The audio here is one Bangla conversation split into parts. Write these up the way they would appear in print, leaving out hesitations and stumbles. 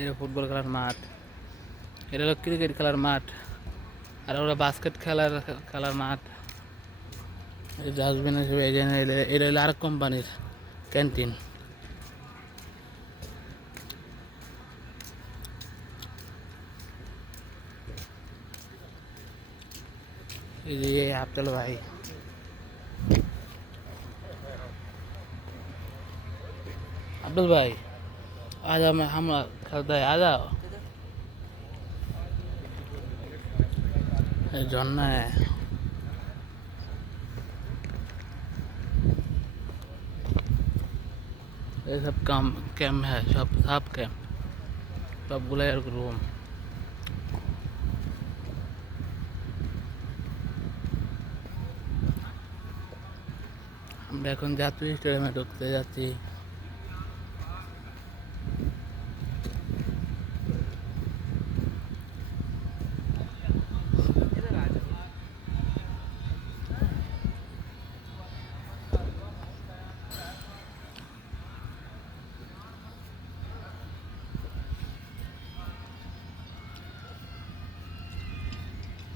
এটা ফুটবল খেলার মাঠ, এটা হলো ক্রিকেট খেলার মাঠ, আর ওরা বাস্কেট খেলার মাঠ। এই ডাস্টবিন হিসেবে এটা হলো আরেক কোম্পানির ক্যান্টিন। এই যে আফজাল ভাই, अब्दुल भाई आ जाओ, मैं हम खेलते हैं, आ जाओ। झरना है, ये सब काम कैम्प है, सब कैम्प, सबগুলো रूम। আমরা এখন যাত্রী স্টেডিয়ামে ঢুকতে যাচ্ছি।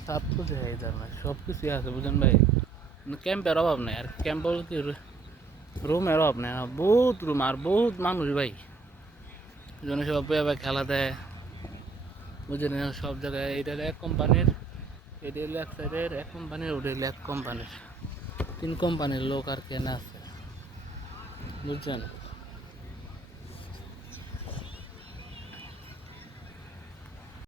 সব কিছু है इधर में, সব কিছু আছে বুঝেন ভাই। ক্যাম্পের অভাব নেই, আর ক্যাম্প বলতে কি রুমের অভাব নেই, বহুত রুম আর বহুত মানুষ ভাই। জন্য সব ভাই খেলা দেয় বুঝলেন, সব জায়গায়। এটা হলো এক কোম্পানির, এটা হলো এক সাইডের এক কোম্পানির, ওটা হলো এক কোম্পানির, 3 কোম্পানির লোক আর কেনা আছে বুঝছেন।